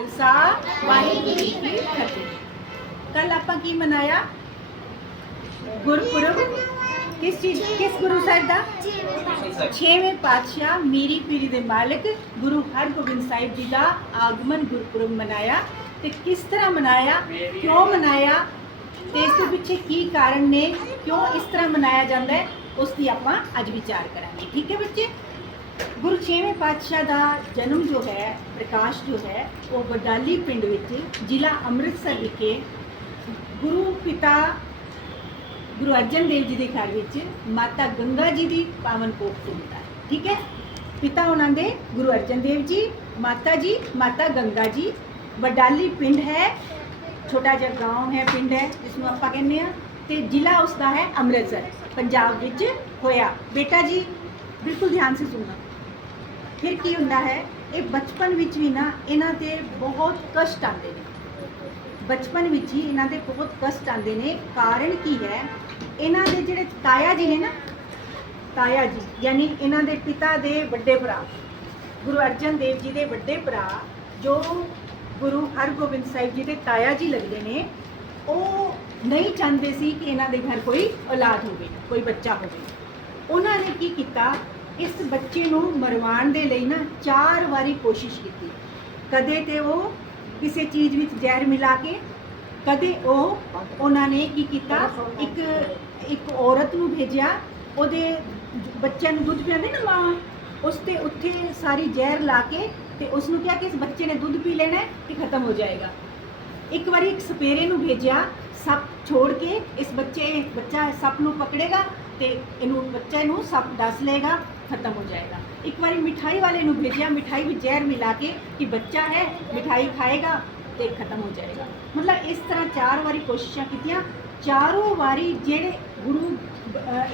खालसा वाहिगुरू जी की फतेह। कल आपां की मनाया गुरपुरब। किस गुरु साहिब दा? 6वें पातशाह मीरी पीरी दे मालिक गुरु हरगोबिंद साहिब जी का आगमन गुरपुरब मनाया। ते किस तरह मनाया, क्यों मनाया, ते इस पिछे की कारण ने, क्यों इस तरह मनाया जाता है, उसकी आपां अज विचार करांगे। ठीक है बच्चे। गुरु 6वें पातशाह का जन्म जो है, प्रकाश जो है, वो बडाली पिंड विच जिला अमृतसर विखे गुरु पिता गुरु अर्जन देव जी के घर विच माता गंगा जी की पावन कोख से होता है। ठीक है। पिता उन्होंने गुरु अर्जन देव जी, माता जी माता गंगा जी। बडाली पिंड है, छोटा जा गांव है, पिंड है जिसमें आप कहने हैं, तो जिला उसका है अमृतसर, पंजाब विच होया। बेटा जी बिल्कुल ध्यान से सुनना। फिर की होंदा है, ये बचपन विच भी ना इन्हां ते बहुत कष्ट आते हैं। बचपन विच ही इन्हां दे बहुत कष्ट आते हैं। कारण की है, इन्हां दे जिहड़े ताया जी ने ना, ताया जी यानी इन्हां दे पिता दे बड़े भरा गुरु अर्जन देव जी दे बड़े भरा जो गुरु हरगोबिंद साहिब जी के ताया जी लगते हैं, वो नहीं चाहते सी कि इन्हां दे घर कोई औलाद होवे, कोई बच्चा होवे। उन्होंने की किया, इस बच्चे नूं मरवाण दे लई ना 4 वारी कोशिश की। कदे ते वो किसी चीज़ विच जहर मिला के, कदे उन्होंने की किया, एक औरत नूं भेजिया, उहदे बच्चे नूं दुध पिआंदे ना मां, उसते उत्थे सारी जहर ला के ते उसनूं कहा कि इस बच्चे ने दुध पी लेना है तो खत्म हो जाएगा। एक बार एक सपेरे नूं भेजिया, सप छोड़ के इस बच्चा सप नूं पकड़ेगा तो इनू बच्चे नूं सप डस लेगा, खत्म हो जाएगा। एक बार मिठाई वाले नूं भेजिया, मिठाई में जहर मिला के कि बच्चा है मिठाई खाएगा तो खत्म हो जाएगा। मतलब इस तरह 4 बारी कोशिशें कीतियां। चारों बारी जेड़े गुरु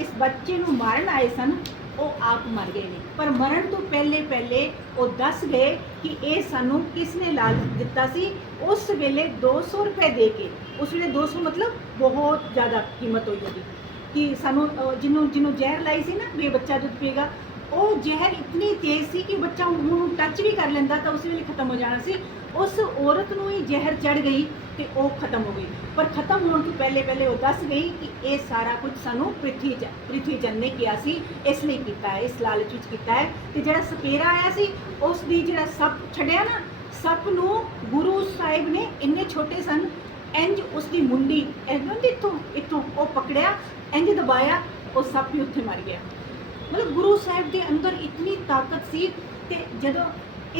इस बच्चे नूं मारन आए सन, वो आप मर गए ने। पर मरण तो पहले वो दस गए कि ये सानू किसने लालच दिता सी। उस वेले 200 रुपए दे के, उस वेले 200 मतलब बहुत ज़्यादा कीमत हुई होगी कि सानू जिन्हों जहर लाई सी ना भी बच्चा दुध पिएगा, वो जहर इतनी तेज़ सी कि बच्चा उन्होंने टच भी कर लेंदा तो उस वेले खत्म हो जाना सी। उस औरत नूं ही जहर चढ़ गई तो वो खत्म हो गई। पर खत्म होने तो पहले वो दस गई कि ये सारा कुछ सानू पृथ्वी चंद ने किया सी, इसलिए किया है, इस लालच विच किया है। तो जिहड़ा सपेरा आया सी, उसदी जिहड़ा सप छड्डिया ना, सप नूं गुरु साहिब ने इन्ने छोटे सन, इंज उसकी मुंडी इत्थों वो पकड़िया, इंज दबाया, वो सप भी उत्थे मर गया। मतलब गुरु साहिब के अंदर इतनी ताकत सी। ते जदों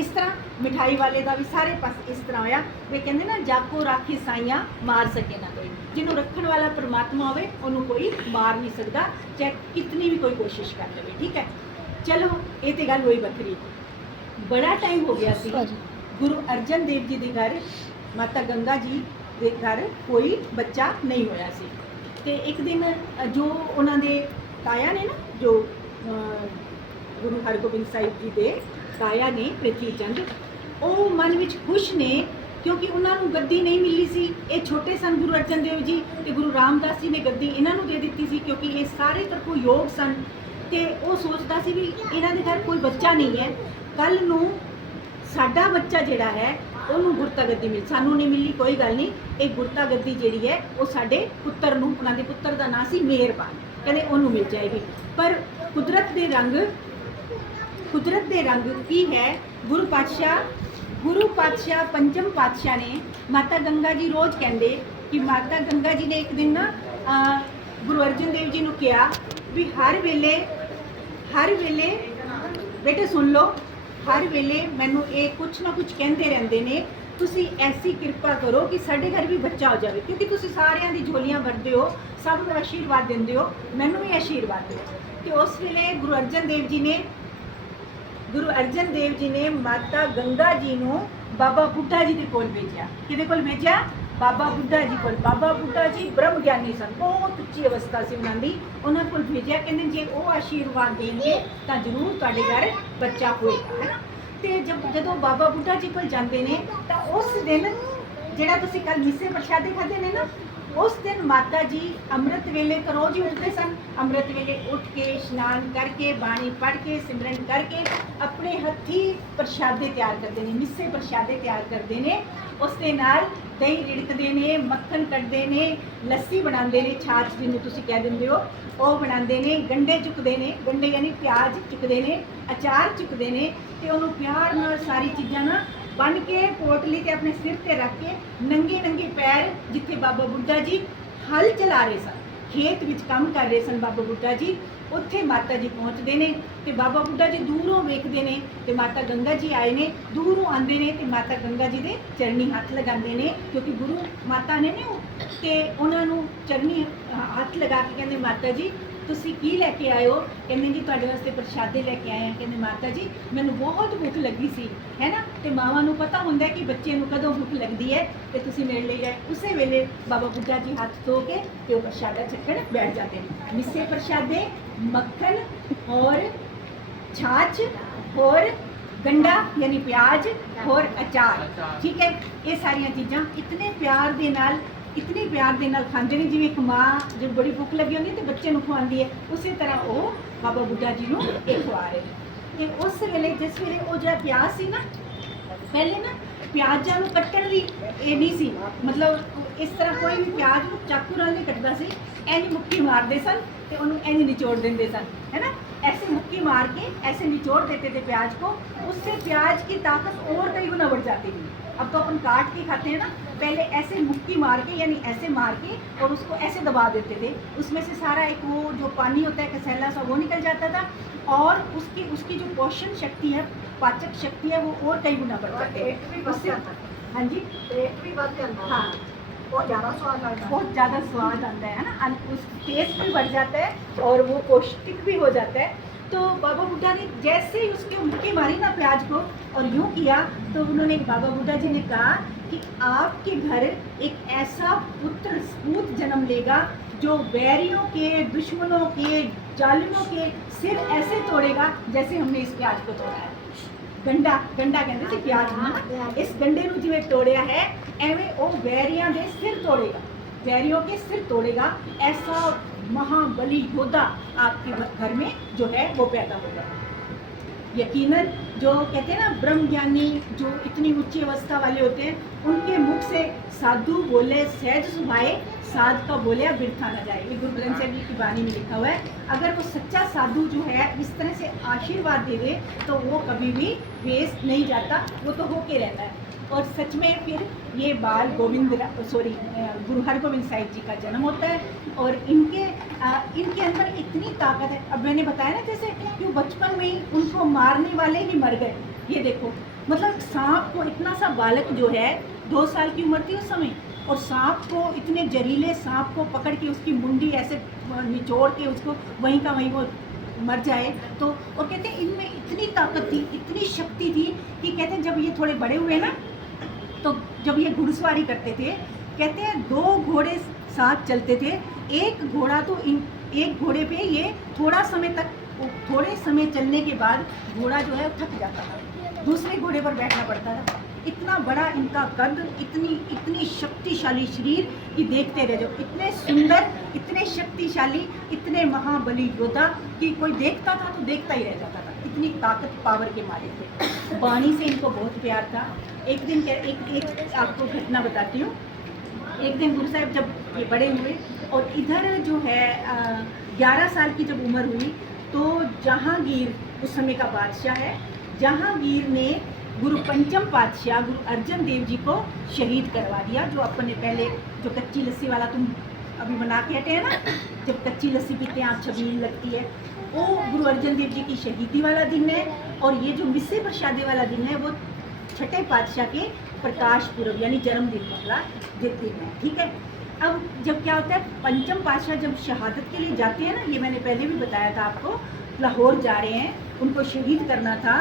इस तरह मिठाई वाले का भी सारे पास इस तरह होया, वे कहते ना जाको राखी साइयां मार सके ना कोई। जिन्हों रखण वाला परमात्मा होवे उन्होंने कोई मार नहीं सकता, चाहे कितनी भी कोई कोशिश कर ले। ठीक है। चलो ये तो गल हुई बखरी। बड़ा टाइम हो गया सी, गुरु अर्जन देव जी के घर माता गंगा जी के घर कोई बच्चा नहीं होया सी। ते एक दिन जो उन्होंने ताया ने ना, जो गुरु हरगोबिंद साहिब जी के ताया ने पृथ्वी चंद, वो मन में खुश ने क्योंकि उन्होंने गद्दी नहीं मिली सी। ये छोटे सन गुरु अर्जन देव जी, तो गुरु रामदास जी ने गद्दी इन्हों दे दी सी क्योंकि ये सारे तरफों योग सन। तो वो सोचता सी भी इन्हों के घर कोई बच्चा नहीं है, कल नूं साडा बच्चा जिहड़ा है उन्होंने गुरता गद्दी मिल, सानू नहीं मिली कोई गल नहीं, एक गुरता गद्दी जिहड़ी है वो साडे पुत्तर नूं, उन्हां दे पुत्तर दा नाम सी मेहरबान, कहते उन्होंने मिल जाएगी। पर कुदरत के रंग की है, गुरु पातशाह पंचम पातशाह ने माता गंगा जी रोज़ कहते कि माता गंगा जी ने एक दिन ना गुरु अर्जन देव जी ने कहा भी हर वेले बेटे सुन लो, हर वेले मैनू ये कुछ ना कुछ कहते रहते ने, तुसी ऐसी कृपा करो कि साढ़े घर भी बच्चा हो जाए, क्योंकि तुसी सारियां दी झोलियां भरदे हो, सब को आशीर्वाद देंदे हो, मैनू भी आशीर्वाद दो। तो उस वेले गुरु अर्जन देव जी ने माता गंगा जी नूं बाबा बुड्ढा जी के कोल भेजा। किहदे कोल भेजा? बाबा बुड्ढा जी कोल। बाबा बुड्ढा जी ब्रह्म ज्ञानी सन, बहुत उच्ची अवस्था से उन्होंने, उन्होंने कोल भेजा। कहते जे वो आशीर्वाद देंगे तो जरूर तुहाडे घर बच्चा होएगा, है ना। तो जदों बाबा बुड्ढा जी कोल जाते हैं तो उस दिन जिहड़ा तुसीं कल मिस्से प्रशादे खाधे ने ना, उस दिन माता जी अमृत वेले तो रोज ही उठते सन। अमृत वेले उठ के स्नान करके बाणी पढ़ के सिमरन करके अपने हथी प्रशादे तैयार करते ने, मिस्से प्रशादे तैयार करते ने। उस दे नाल दही रिड़कते ने, मक्खन कटते ने, लस्सी बनाते ने, छाछ जिन्हें तुसीं कह दिंदे हो वो बनाते ने, गंढे चुकते ने, गंढे यानी प्याज चुकते ने, अचार चुकते ने ते उन्होंने प्यार नाल सारी चीज़ां ना बन के पोटली ते अपने सिर ते रख के नंगे नंगे पैर जिथे बाबा बुड्ढा जी हल चला रहे सन, खेत विच काम कर रहे सन बाबा बुड्ढा जी, उत्थे माता जी पहुँचते ने ते बाबा बुड्ढा जी दूरों वेखते ने ते माता गंगा जी आए ने, दूरों आते ने ते माता गंगा जी दे चरनी हथ लगाते ने क्योंकि गुरु माता ने ते उन्होंने चरनी हथ लगा के कहते माता जी तुसी की लैके आए हो? कहते जी तुहाडे वास्ते प्रशादे लैके आए हैं। कहते माता जी मैनू बहुत भुख लगी सी है ना, तो मावां नू पता हुंदा कि बच्चे नू कदों भुख लगती है तो तुसी मेरे ले जाए। उसे वेले बाबा बुड्ढा जी हाथ धो के ते वो प्रशादा छकण बैठ जाते हैं। मिस्से प्रशादे, मक्खन और छाछ और गंडा यानी प्याज और अचार, ठीक है। ये सारिया चीज़ां इतने प्यार दे नाल खांदे ने जिवें एक माँ जब बड़ी भुख लगी होंदी तो बच्चे नूं खवांदी है, उसी तरह वो बाबा बुड्ढा जी नूं ये खवा रहे ते उस वेले जिस वेले वो जो प्याज सी ना, पहले ना प्याजां नूं कट्टण दी ये नहीं सी, मतलब इस तरह कोई भी प्याज नूं चाकू नाल नहीं कटदा सी, ऐनी मुक्की मारदे सन ते उन्होंने ऐनी निचोड़ देंदे सन, है ना। ऐसे मुक्की मार के ऐसे निचोड़ देते थे प्याज को, उससे प्याज की ताकत और कई गुना बढ़ जाती थी। अब तो अपन काट के खाते हैं ना, पहले ऐसे मुक्की मार के यानी ऐसे मार के और उसको ऐसे दबा देते थे, उसमें से सारा एक वो जो पानी होता है कसैला सा वो निकल जाता था और उसकी जो पोषण शक्ति है, पाचक शक्ति है, वो और कई गुना बढ़ जाती है उससे। हाँ जी, हाँ बहुत ज़्यादा स्वाद आता है ना, उस टेस्ट भी बढ़ जाता है और वो पौष्टिक भी हो जाता है। तो बाबा बुड्ढा ने जैसे ही उसके मुक्की मारी ना प्याज को और यूँ किया तो उन्होंने बाबा बुड्ढा जी ने कहा कि आपके घर एक ऐसा पुत्र सपूत जन्म लेगा जो बैरियों के, दुश्मनों के, जालिमों के सिर ऐसे तोड़ेगा जैसे हमने इस प्याज को तोड़ा है। गंडा कहते थे प्याज ना, इस गंडे नूं जिवें तोड़िया है एवें वो बैरियां दे सिर तोड़ेगा, बैरियों के सिर तोड़ेगा। ऐसा महाबली योद्धा आपके घर में जो है वो पैदा होगा। यकीनन जो कहते हैं ना ब्रह्म ज्ञानी जो इतनी ऊंची अवस्था वाले होते हैं, उनके मुख से साधु बोले सहज सुभाए, साध का बोले बिरथा न जाए। ये गुरु ग्रंथ साहिब जी की वाणी में लिखा हुआ है। अगर वो सच्चा साधु जो है इस तरह से आशीर्वाद दे दे तो वो कभी भी वेस्ट नहीं जाता, वो तो होके रहता है। और सच में फिर ये बाल गुरु हरगोविंद साहिब जी का जन्म होता है और इनके अंदर इतनी ताकत है। अब मैंने बताया ना जैसे कि बचपन में ही उनको मारने वाले ही मर गए। ये देखो, मतलब सांप को, इतना सा बालक जो है 2 साल की उम्र थी उस समय, और सांप को, इतने जहरीले सांप को पकड़ के उसकी मुंडी ऐसे निचोड़ के उसको वहीं का वहीं वो मर जाए। तो और कहते हैं इनमें इतनी ताकत थी, इतनी शक्ति थी कि कहते हैं जब ये थोड़े बड़े हुए ना, तो जब ये घुड़सवारी करते थे, कहते हैं 2 घोड़े साथ चलते थे। एक घोड़े पे ये थोड़े समय चलने के बाद घोड़ा जो है थक जाता था, दूसरे घोड़े पर बैठना पड़ता था। इतना बड़ा इनका कद, इतनी शक्तिशाली शरीर कि देखते रह जाओ, इतने सुंदर, इतने शक्तिशाली, इतने महाबली योद्धा कि कोई देखता था तो देखता ही रह जाता था। इतनी ताकत पावर के मारे थे। वाणी से इनको बहुत प्यार था। एक दिन एक आपको घटना बताती हूँ। एक दिन गुरु साहिब जब ये बड़े हुए और इधर जो है 11 साल की जब उम्र हुई तो जहांगीर उस समय का बादशाह है, जहांगीर ने गुरु पंचम पातशाह गुरु अर्जन देव जी को शहीद करवा दिया। जो अपन ने पहले जो कच्ची लस्सी वाला तुम अभी बना के हटे हैं ना, जब कच्ची लस्सी पीते हैं आप छबील लगती है, वो गुरु अर्जन देव जी की शहीदी वाला दिन है। और ये जो मिस्से प्रशादे वाला दिन है वो छठे पातशाह के प्रकाश पूर्व यानी जन्मदिन वाला दिन है, ठीक है। अब जब क्या होता है, पंचम पातशाह जब शहादत के लिए जाते हैं ना, ये मैंने पहले भी बताया था आपको, लाहौर जा रहे हैं, उनको शहीद करना था।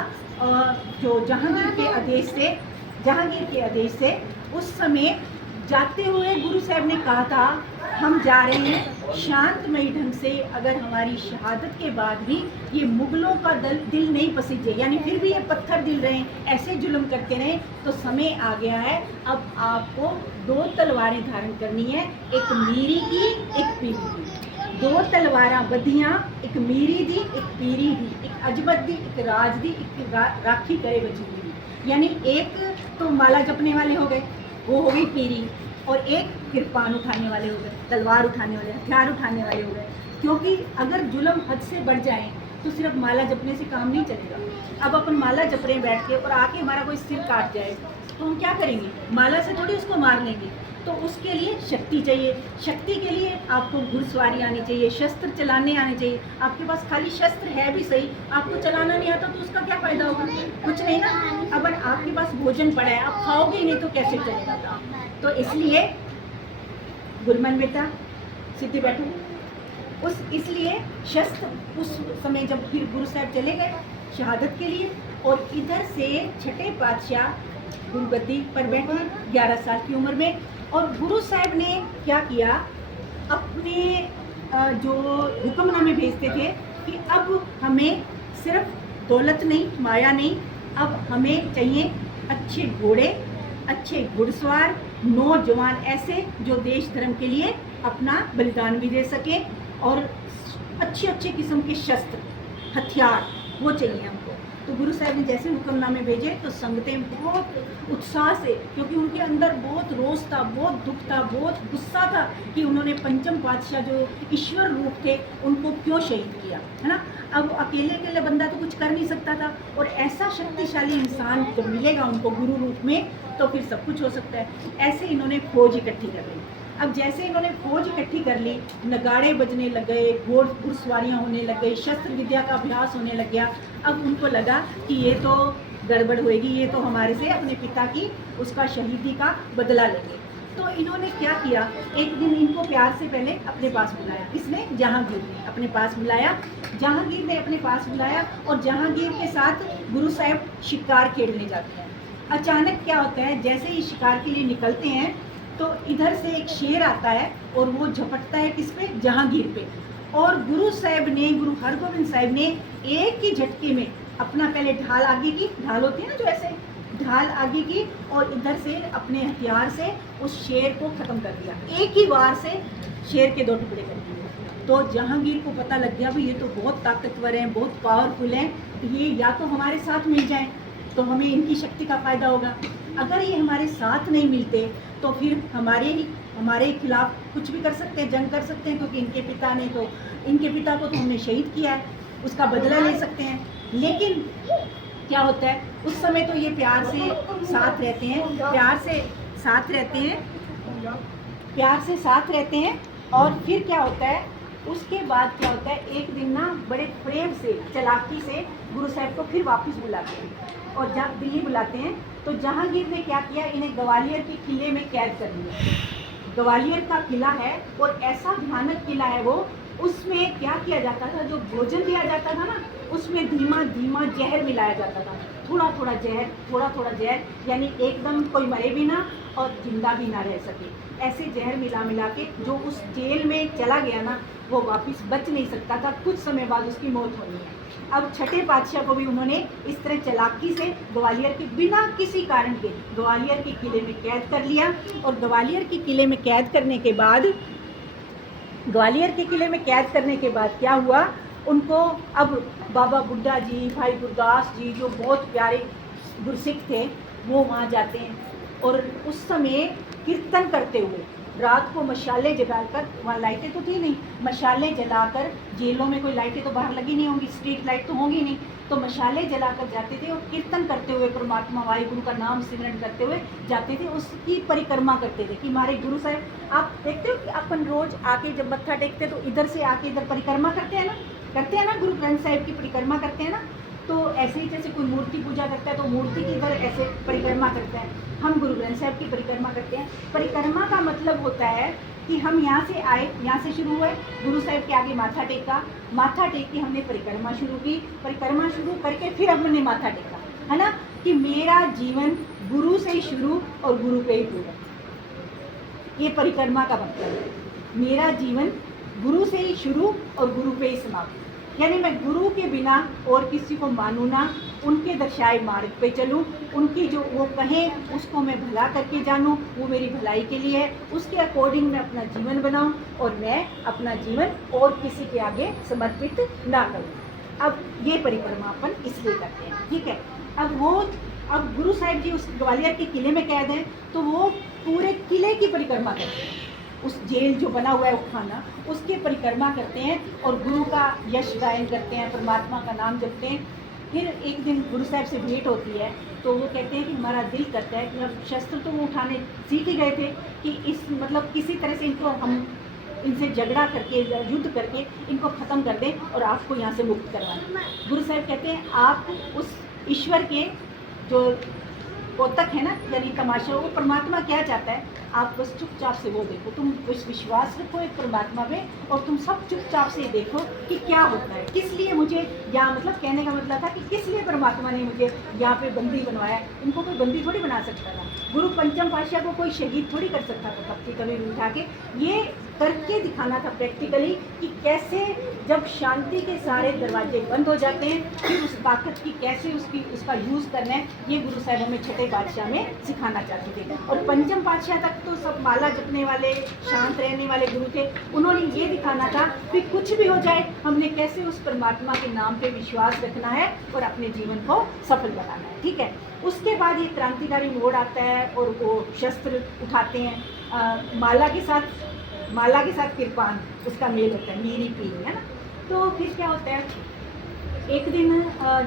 जो जहांगीर के आदेश से उस समय जाते हुए गुरु साहब ने कहा था हम जा रहे हैं शांतमयी ढंग से, अगर हमारी शहादत के बाद भी ये मुगलों का दिल नहीं पसीजे, यानी फिर भी ये पत्थर दिल रहे हैं, ऐसे जुल्म करते रहे, तो समय आ गया है अब आपको 2 तलवारें धारण करनी है, एक मीरी की एक पीरी की। 2 तलवारां बधियां, एक मीरी दी एक पीरी दी, एक अजमत दी एक राज दी, एक राखी करे वजीरी दी। यानी एक तो माला जपने वाले हो गए, वो हो गई पीरी, और एक कृपान उठाने वाले हो गए, तलवार उठाने वाले, हथियार उठाने वाले हो गए। क्योंकि अगर जुल्म हद से बढ़ जाए तो सिर्फ माला जपने से काम नहीं चलेगा। अब अपन माला जप रहे बैठ के और आके हमारा कोई सिर काट जाए तो हम क्या करेंगे? माला से थोड़ी उसको मार लेंगे। तो उसके लिए शक्ति चाहिए। शक्ति के लिए आपको घुड़सवारी आनी चाहिए, शस्त्र चलाने आने चाहिए। आपके पास खाली शस्त्र है भी सही, आपको चलाना नहीं आता तो उसका क्या फ़ायदा होगा? कुछ नहीं ना। अब आपके पास भोजन पड़ा है, आप खाओगे ही नहीं तो कैसे चलेगा काम? तो इसलिए गुरमन बेटा सीधे बैठो। इसलिए शस्त्र उस समय जब फिर गुरु साहब चले गए शहादत के लिए, और इधर से छठे पातशाह गुरुगद्दी पर बैठे 11 साल की उम्र में। और गुरु साहब ने क्या किया, अपने जो हुक्मनामे भेजते थे कि अब हमें सिर्फ दौलत नहीं, माया नहीं, अब हमें चाहिए अच्छे घोड़े, अच्छे घुड़सवार, नौजवान ऐसे जो देश धर्म के लिए अपना बलिदान भी दे सके, और अच्छे अच्छे किस्म के शस्त्र हथियार वो चाहिए हमको। तो गुरु साहब ने जैसे हुक्मनामे भेजे तो संगतें बहुत उत्साह से, क्योंकि उनके अंदर बहुत रोष था, बहुत दुख था, बहुत गुस्सा था कि उन्होंने पंचम पातशाह जो ईश्वर रूप थे उनको क्यों शहीद किया, है ना। अब अकेले बंदा तो कुछ कर नहीं सकता था, और ऐसा शक्तिशाली इंसान जब मिलेगा उनको गुरु रूप में तो फिर सब कुछ हो सकता है। ऐसे इन्होंने फौज इकट्ठी कर ली। अब जैसे इन्होंने फौज इकट्ठी कर ली, नगाड़े बजने लग गए, घुड़सवारियाँ होने लग गई, शस्त्र विद्या का अभ्यास होने लग गया। अब उनको लगा कि ये तो गड़बड़ होएगी, ये तो हमारे से अपने पिता की उसका शहीदी का बदला लेंगे। तो इन्होंने क्या किया, एक दिन इनको प्यार से पहले अपने पास बुलाया। किसने? जहांगीर ने अपने पास बुलाया। जहांगीर ने अपने पास बुलाया और जहांगीर के साथ गुरु साहब शिकार खेलने जाते हैं। अचानक क्या होता है, जैसे ही शिकार के लिए निकलते हैं तो इधर से एक शेर आता है और वो झपटता है किस पे? जहांगीर पे। और गुरु साहब ने, गुरु हरगोबिंद साहब ने एक ही झटके में अपना पहले ढाल आगे की, ढाल होती है ना जो ऐसे, ढाल आगे की, और इधर से अपने हथियार से उस शेर को ख़त्म कर दिया। एक ही वार से शेर के 2 टुकड़े कर दिए। तो जहांगीर को पता लग गया भाई ये तो बहुत ताकतवर हैं, बहुत पावरफुल हैं, ये या तो हमारे साथ मिल जाएं तो हमें इनकी शक्ति का फ़ायदा होगा, अगर ये हमारे साथ नहीं मिलते तो फिर हमारे खिलाफ कुछ भी कर सकते हैं, जंग कर सकते हैं, क्योंकि इनके पिता को तो हमने शहीद किया है, उसका बदला ले सकते हैं। लेकिन क्या होता है, उस समय तो ये प्यार से साथ रहते हैं, प्यार से साथ रहते हैं। और फिर क्या होता है, उसके बाद क्या होता है, एक दिन ना बड़े प्रेम से, चालाकी से गुरु साहब को फिर वापस बुलाते हैं और जब दिल्ली बुलाते हैं तो जहांगीर ने क्या किया, इन्हें ग्वालियर के किले में कैद कर लिया। ग्वालियर का किला है और ऐसा भयानक किला है वो, उसमें क्या किया जाता था, जो भोजन दिया जाता था ना, उसमें धीमा धीमा जहर मिलाया जाता था, थोड़ा थोड़ा जहर, यानी एकदम कोई मरे भी ना और जिंदा भी ना रह सके, ऐसे जहर मिला के जो उस जेल में चला गया ना वो वापस बच नहीं सकता था, कुछ समय बाद उसकी मौत होनी है। अब छठे पातशाह को भी उन्होंने इस तरह चालाकी से ग्वालियर के बिना किसी कारण के ग्वालियर के किले में कैद कर लिया। और ग्वालियर के किले में कैद करने के बाद क्या हुआ, उनको अब बाबा बुड्ढा जी, भाई गुरदास जी जो बहुत प्यारे गुरसिख थे वो वहाँ जाते हैं, और उस समय कीर्तन करते हुए रात को मशाले जलाकर, वहाँ लाइटें तो थी नहीं, मशाले जलाकर, जेलों में कोई लाइटें तो बाहर लगी नहीं होंगी, स्ट्रीट लाइट तो होंगी नहीं, तो मशाले जलाकर जाते थे और कीर्तन करते हुए परमात्मा वाहिगुरु का नाम सिमरन करते हुए जाते थे, उसकी परिक्रमा करते थे। कि हमारे गुरु साहब, आप देखते हो कि अपन रोज़ आके जब मत्था टेकते तो इधर से आके इधर परिक्रमा करते हैं ना, गुरु ग्रंथ साहिब की परिक्रमा करते हैं ना, तो ऐसे ही जैसे कोई मूर्ति पूजा करता है तो मूर्ति की इधर ऐसे परिक्रमा करते हैं, हम गुरु ग्रंथ साहिब की परिक्रमा करते हैं। परिक्रमा का मतलब होता है कि हम यहाँ से आए, यहाँ से शुरू हुए, गुरु साहब के आगे माथा टेका, माथा टेक के हमने परिक्रमा शुरू की, परिक्रमा शुरू करके फिर हमने माथा टेका, है ना, कि मेरा जीवन गुरु से ही शुरू और गुरु पे ही पूरा। ये परिक्रमा का मतलब है। मेरा जीवन गुरु से ही शुरू और गुरु पे ही समाप्त, यानी मैं गुरु के बिना और किसी को मानूँ ना, उनके दर्शाए मार्ग पे चलूँ, उनकी जो वो कहें उसको मैं भला करके जानूँ, वो मेरी भलाई के लिए है, उसके अकॉर्डिंग मैं अपना जीवन बनाऊँ और मैं अपना जीवन और किसी के आगे समर्पित ना करूँ। अब ये परिक्रमा अपन इसलिए करते हैं, ठीक है। अब गुरु साहिब जी उस ग्वालियर के किले में कैद हैं, तो वो पूरे किले की परिक्रमा करते हैं, उस जेल जो बना हुआ है वो खाना, उसकी परिक्रमा करते हैं और गुरु का यश गायन करते हैं, परमात्मा का नाम जपते हैं। फिर एक दिन गुरु साहब से भेंट होती है, तो वो कहते हैं कि हमारा दिल करता है कि अब शस्त्र तो वो उठाने सीख ही गए थे कि इस मतलब किसी तरह से इनको हम इनसे झगड़ा करके युद्ध करके इनको ख़त्म कर दें और आपको यहाँ से मुक्त करवाएं। गुरु साहब कहते हैं आप उस ईश्वर के जो कोतक है ना, यानी तमाशा, वो परमात्मा क्या चाहता है, आप बस चुपचाप से वो देखो, तुम विश्वास रखो एक परमात्मा पे और तुम सब चुपचाप से देखो कि क्या होता है, किस लिए मुझे यहाँ, मतलब कहने का मतलब था कि किस लिए परमात्मा ने मुझे यहाँ पे बंदी बनवाया। इनको कोई बंदी थोड़ी बना सकता था, गुरु पंचम पातशाह को कोई शहीद थोड़ी कर सकता था तख्ती कभी उठा के। ये करके दिखाना था प्रैक्टिकली कि कैसे जब शांति के सारे दरवाजे बंद हो जाते हैं, फिर उस ताकत की कैसे उसका यूज़ करना है, ये गुरु साहब हमें छठे पातशाह में सिखाना चाहते थे। और पंचम पातशाह तक तो सब माला जपने वाले, शांत रहने वाले गुरु थे। उन्होंने ये दिखाना था कि कुछ भी हो जाए, हमने कैसे उस परमात्मा के नाम पे विश्वास रखना है और अपने जीवन को सफल बनाना है, ठीक है। उसके बाद ये क्रांतिकारी मोड़ आता है और वो शस्त्र उठाते हैं, माला के साथ कृपान, उसका मेल होता है, मीरी पीरी, है ना। तो फिर क्या होता है, एक दिन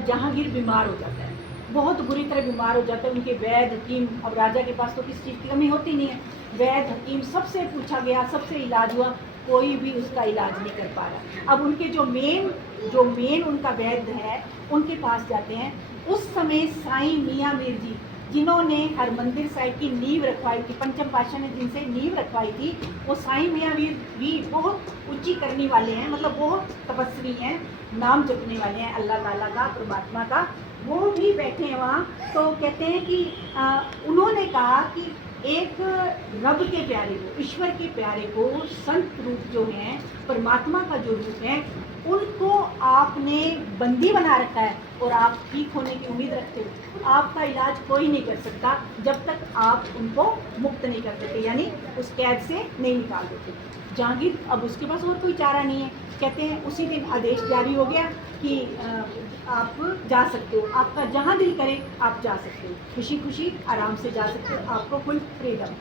जहांगीर बीमार हो जाता है, बहुत बुरी तरह बीमार हो जाता है। उनके वैद्य हकीम, अब राजा के पास तो किसी चीज़ की कमी होती नहीं है, वैद्य हकीम सबसे पूछा गया, सबसे इलाज हुआ, कोई भी उसका इलाज नहीं कर पा रहा। अब उनके जो मेन उनका वैद्य है, उनके पास जाते हैं। उस समय साईं मियाँ मीर जी, जिन्होंने हरमंदिर साहिब की नींव रखवाई थी, पंचम पातशाह ने जिनसे नींव रखवाई थी, वो साईं मियाँ मीर भी बहुत ऊंची करने वाले हैं, मतलब बहुत तपस्वी हैं, नाम जपने वाले हैं अल्लाह ताला का, परमात्मा का। वो भी बैठे हैं वहाँ। तो कहते हैं कि उन्होंने कहा कि एक रब के प्यारे को, ईश्वर के प्यारे को, संत रूप जो हैं, परमात्मा का जो रूप है, उनको आपने बंदी बना रखा है और आप ठीक होने की उम्मीद रखते हो। आपका इलाज कोई नहीं कर सकता जब तक आप उनको मुक्त नहीं कर देते, यानी उस कैद से नहीं निकाल देते। जहांगीर, अब उसके पास और कोई चारा नहीं है। कहते हैं उसी दिन आदेश जारी हो गया कि आप जा सकते हो, आपका जहाँ दिल करे आप जा सकते हो, खुशी खुशी आराम से जा सकते हो, आपको फुल फ्रीडम।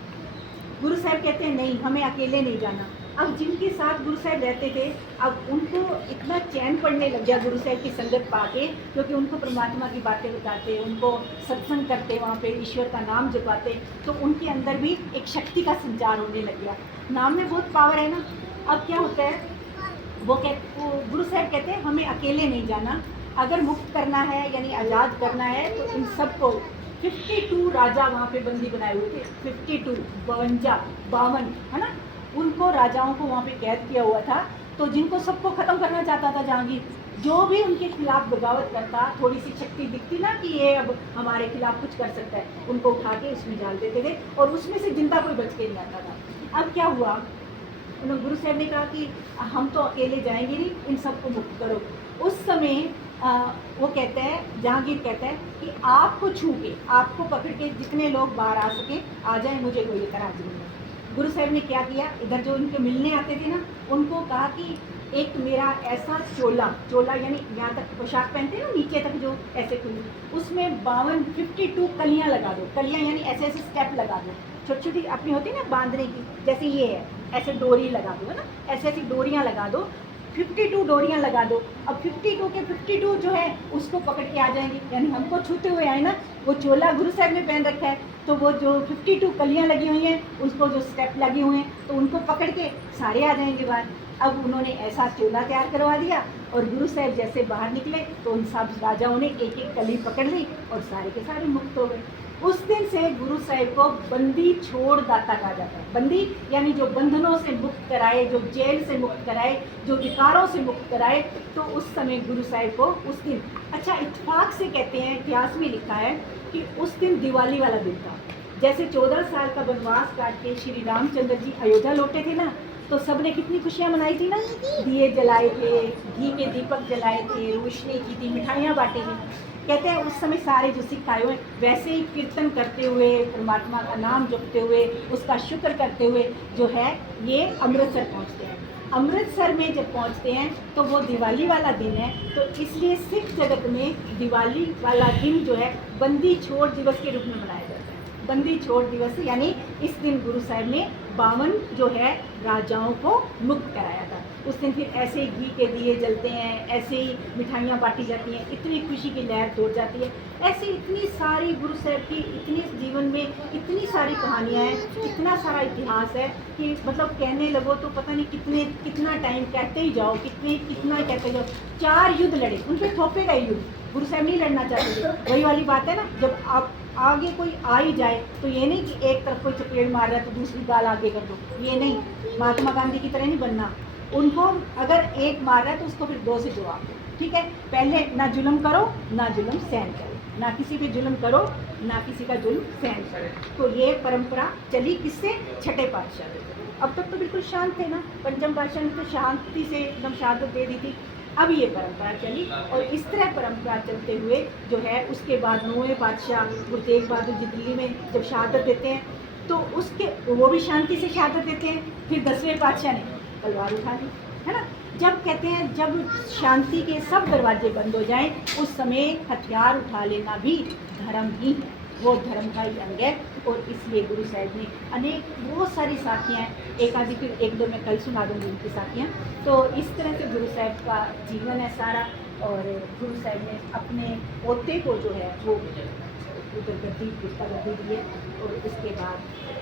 गुरु साहब कहते हैं नहीं, हमें अकेले नहीं जाना। अब जिनके साथ गुरु साहब रहते थे, अब उनको इतना चैन पड़ने लग गया गुरु साहब की संगत पाके, क्योंकि उनको परमात्मा की बातें बताते, उनको सत्संग करते, वहाँ पे ईश्वर का नाम जपाते, तो उनके अंदर भी एक शक्ति का संचार होने लग गया। नाम में बहुत पावर है ना। अब क्या होता है, वो गुरु साहब कहते हैं हमें अकेले नहीं जाना, अगर मुक्त करना है यानी आज़ाद करना है तो इन सबको 52 राजा वहाँ पे बंदी बनाए हुए थे, 52 52 है ना, उनको राजाओं को वहाँ पे कैद किया हुआ था। तो जिनको सबको ख़त्म करना चाहता था जहांगीर, जो भी उनके खिलाफ बगावत करता, थोड़ी सी शक्ति दिखती ना कि ये अब हमारे खिलाफ कुछ कर सकता है, उनको उठा के उसमें डाल देते थे और उसमें से जिंदा कोई बच के नहीं आता था। अब क्या हुआ, उन्होंने गुरु साहब ने कहा कि हम तो अकेले जाएंगे नहीं, इन सबको मुक्त करो। उस समय वो कहते हैं, जहांगीर कहता है कि आपको छू के, आपको पकड़ के जितने लोग बाहर आ सकें आ जाएं, मुझे कोई एतराज़ नहीं है। गुरु साहब ने क्या किया, इधर जो उनके मिलने आते थे ना, उनको कहा कि एक मेरा ऐसा चोला यानी यहाँ तक पोशाक पहनते हैं ना, नीचे तक जो ऐसे खुली, उसमें 52 कलियाँ लगा दो। कलियाँ यानी ऐसे ऐसे स्टेप लगा दो, छोटी छोटी अपनी होती है ना बांधने की, जैसे ये है, ऐसे डोरी लगा दो, है ना, ऐसे ऐसी डोरियाँ लगा दो, 52 डोरियाँ लगा दो। अब 52 के 52 जो है उसको पकड़ के आ जाएंगे, यानी हमको छूते हुए आए ना। वो चोला गुरु साहब ने पहन रखा है, तो वो जो 52 कलियाँ लगी हुई हैं, उसको जो स्टेप लगे हुए हैं, तो उनको पकड़ के सारे आ जाएंगे बाहर। अब उन्होंने ऐसा चोला तैयार करवा दिया और गुरु साहब जैसे बाहर निकले तो उन सब राजाओं ने एक एक कली पकड़ ली और सारे के सारे मुक्त हो गए। उस दिन से गुरु साहब को बंदी छोड़ दाता कहा जाता है। बंदी यानी जो बंधनों से मुक्त कराए, जो जेल से मुक्त कराए, जो विकारों से मुक्त कराए। तो उस समय गुरु साहब को उस दिन, अच्छा इत्तेफाक से कहते हैं, इतिहास में लिखा है कि उस दिन दिवाली वाला दिन था। जैसे 14 साल का वनवास काट के श्री रामचंद्र जी अयोध्या लौटे थे ना, तो सबने कितनी खुशियाँ मनाई थी ना, दिए जलाए थे, घी के दीपक जलाए थे, रोशनी की थी, मिठाइयाँ बांटी थी। कहते हैं उस समय सारे जो सिख आए हुए वैसे ही कीर्तन करते हुए, परमात्मा का नाम जपते हुए, उसका शुक्र करते हुए जो है ये अमृतसर पहुँचते हैं। अमृतसर में जब पहुंचते हैं तो वो दिवाली वाला दिन है, तो इसलिए सिख जगत में दिवाली वाला दिन जो है बंदी छोड़ दिवस के रूप में मनाया जाता है। बंदी छोड़ दिवस यानी इस दिन गुरु साहब ने 52 जो है राजाओं को मुक्त कराया था। उस दिन फिर ऐसे ही घी के दिए जलते हैं, ऐसे ही मिठाइयाँ बांटी जाती हैं, इतनी खुशी की लहर दौड़ जाती है। ऐसे इतनी सारी गुरु साहब की इतनी जीवन में इतनी सारी कहानियाँ हैं, इतना सारा इतिहास है कि मतलब कहने लगो तो पता नहीं कितना टाइम कहते ही जाओ, कितना कहते जाओ। 4 युद्ध लड़े, उनके थोपे का युद्ध, गुरु साहब नहीं लड़ना चाहते थे। वही वाली बात है ना, जब आप आगे कोई आ ही जाए तो ये नहीं कि एक तरफ कोई चपेट मार रहा है तो दूसरी गाल आगे कर दो, ये नहीं। महात्मा गांधी की तरह नहीं बनना। उनको अगर एक मार रहा है तो उसको फिर 2 से जवाब दो, ठीक है। पहले ना जुल्म करो, ना जुल्म सहन करो, ना किसी पे जुल्म करो, ना किसी का जुल्म सहन करो। तो ये परंपरा चली किससे? छठे पातशाह से। अब तक तो बिल्कुल शांत थे ना, पंचम पातशाह ने तो शांति से एकदम शहादत दे दी थी। अब ये परंपरा चली और इस तरह परंपरा चलते हुए जो है उसके बाद 9वें पातशाह गुरु तेग बहादुर जी दिल्ली में जब शहादत देते हैं तो उसके वो भी शांति से शहादत देते हैं। फिर 10वें पातशाह ने तलवार उठा ली, है ना। जब कहते हैं जब शांति के सब दरवाजे बंद हो जाएं उस समय हथियार उठा लेना भी धर्म ही है, वो धर्म का ही अंग है। और इसलिए गुरु साहब ने अनेक बहुत सारी साखियाँ हैं, एक आदि फिर 1-2 मैं कल सुना दूँगी उनकी साखियाँ। तो इस तरह से गुरु साहब का जीवन है सारा। और गुरु साहब ने अपने पोते को जो है वो उधर गद्दी दिए और इसके बाद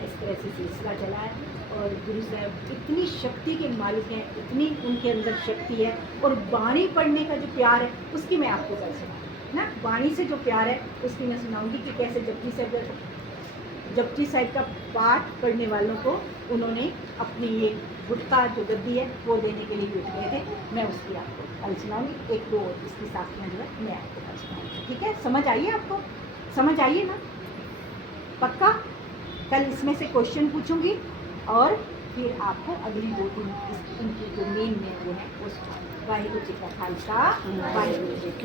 इस तरह से सिलसिला चला है। और गुरु साहब इतनी शक्ति के मालिक हैं, इतनी उनके अंदर शक्ति है। और वाणी पढ़ने का जो प्यार है उसकी मैं आपको कल सुनाऊँ ना, वाणी से जो प्यार है उसकी मैं सुनाऊंगी कि कैसे जपजी साहब का पाठ करने वालों को उन्होंने अपनी ये गुटका जो गद्दी है वो देने के लिए उठ गए थे। मैं उसकी आपको कल सुनाऊंगी, 1-2 इसकी साखियाँ जो है मैं आपको कल सुनाऊंगी, ठीक है। समझ आइए, आपको समझ आइए ना, पक्का। कल इसमें से क्वेश्चन पूछूंगी और फिर आपको अगली 2-3 इनकी जो मेन वो है वो सुनाऊंगी। वाहिगुरु जी का खालसा, वाहिगुरु जी की